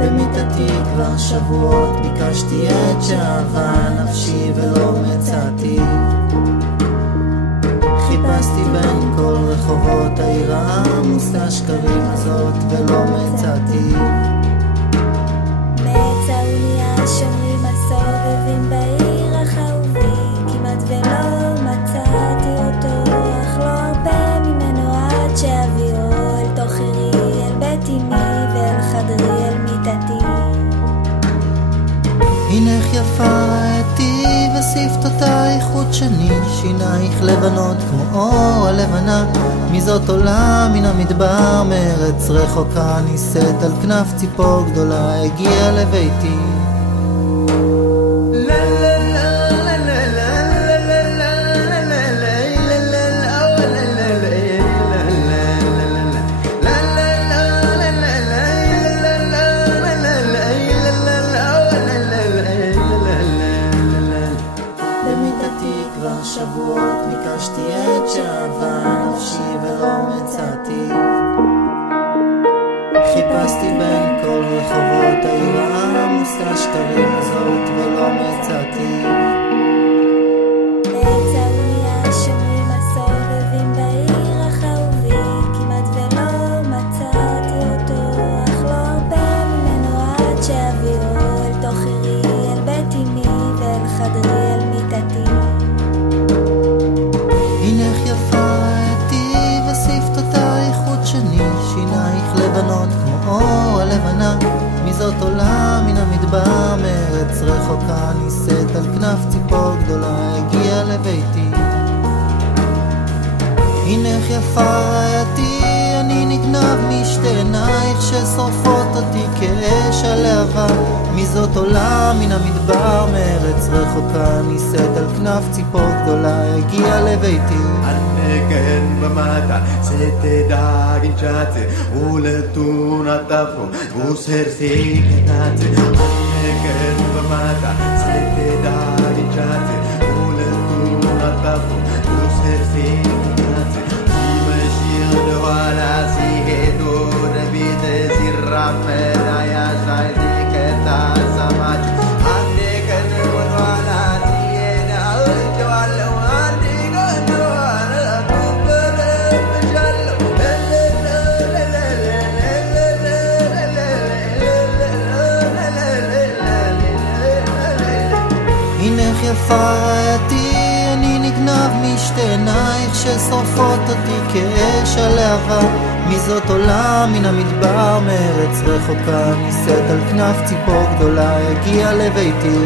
במיטתי כבר שבועות ביקשתי את שאהבה נפשי ולא מצאתי. חיפשתי בין כל רחובות העיר העמוס השקרים הזאת ולא מצאתי. מצאוני השומרים הסובבים בעיר החרובי כמעט ולא מצאתי אותו, אך לא הרבה ממנו עד שאביאו אל תוך עירי, אל בית אמי ואל חדרי, אל מיטתי. הנך יפה ראיתי ושפתותייך חוט שני, שינייך לבנות כמו אור הלבנה, מזאת עולה מן המדבר מארץ רחוקה, נישאת על כנף ציפור גדולה הגיעה לביתי. במיטתי כבר שבועות ביקשתי את שאהבה נפשי ולא מצאתי. חיפשתי בין כל רחובות העיר העמוס השקרים הזאת ולא מצאתי. מצאוני השומרים הסובבים בעיר החרובי כמעט ולא מצאתי אותו, אך לא הרבה ממנו עד שאביאו אל תוך עירי, אל בית אמי ואל חדרי, אל מיטתי. הנך יפה ראיתי ושפתותייך חוט שני, שינייך לבנות כמו אור הלבנה, מזאת עולה מן המדבר מארץ רחוקה, נישאת על כנף ציפור גדולה הגיעה לביתי. הנך יפה ראיתי אני נגנב משתי עינייך ששורפות אותי כאש הלהבה, מזאת עולה מן המדבר מארץ רחוקה, נישאת על כנף ציפור גדולה הגיעה לביתי. Anneken bemata sete daginchate uletun atafo usersikenate. Anneken bemata sete daginchate uletun atafo usersikenate. Imashir de wala sigedo de bide zirrafena ya shaydi keta samach. Anneken wala tiena aljwal הנך יפה ראיתי אני נגנב משתי עינייך ששורפות אותי כאש הלהבה, מזאת עולה מן המדבר מארץ רחוקה, נישאת על כנף ציפור גדולה הגיעה לביתי.